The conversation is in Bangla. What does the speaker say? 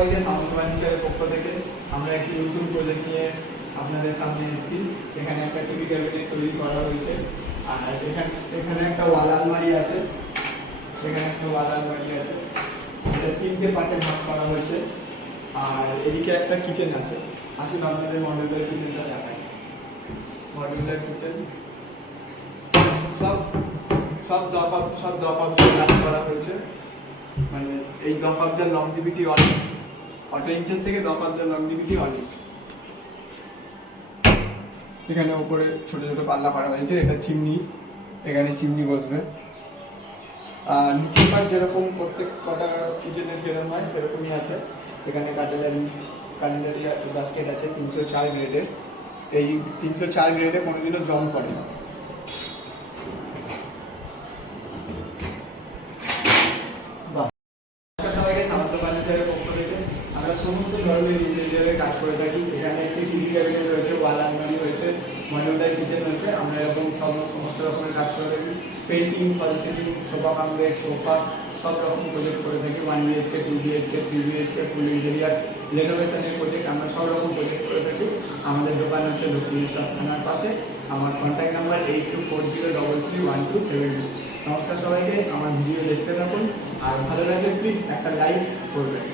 সবাইকে সামন্ত ফার্নিচারের পক্ষ থেকে আমরা একটি নতুন প্রজেক্ট নিয়ে আপনাদের সামনে এসেছি। এখানে একটা টিভি ক্যাবিনেট তৈরি করা হয়েছে। আর এখানে এখানে একটা ওয়াল আলমারি আছে। এখানে একটা ওয়াল আলমারি আছে। এটা তিনটে পার্টে ভাগ করা হয়েছে। আর এদিকে একটা কিচেন আছে। আসুন আপনাদের মডেলের কিচেনটা দেখাই। মডেলের কিচেন সব সব দফা সব দফা করা হয়েছে। মানে এই দফাবজার লংজিভিটি অনেক। অটো ইঞ্জিন থেকে দফাবজার লংজিভিটি অনেক এখানে উপরে ছোট ছোট পাল্লা করা হয়েছে, এটা চিমনি, এখানে চিমনি বসবে। আর নিচের পাট যেরকম প্রত্যেক কটা কিচেনের যেরকম হয়, সেরকমই আছে। এখানে কাটেলারি কাটেলারি বাস্কেট আছে, তিনশো চার গ্রেডের এই তিনশো চার গ্রেডে কোনোদিনও জম করে না বাহ নমস্কার সবাইকে সামন্ত ফার্নিচারের পক্ষ থেকে আমরা সমস্ত ধরনের ইন্টেরিয়ারের কাজ করে থাকি। এখানে একটি টিভি ক্যাবিনেট রয়েছে, ওয়াল আলমারি রয়েছে মডিউলার কিচেন রয়েছে। আমরা এরকম সব সমস্ত রকমের কাজ করে থাকি। পেন্টিং ফল সিলিং সোফা কামরেড সোফা, সব রকম প্রজেক্ট করে থাকি। One BHK two BHK three BHK full interior, রেনোভেশনের project আমরা সব রকম প্রজেক্ট করে থাকি। আমাদের দোকান হচ্ছে দক্ষিণেশ্বর থানার পাশে। আমার contact number eight two four zero double three one two seven two নমস্কার সবাইকে, আমার ভিডিও দেখতে থাকুন। আর ভালো লাগলে প্লিজ একটা লাইক করবেন।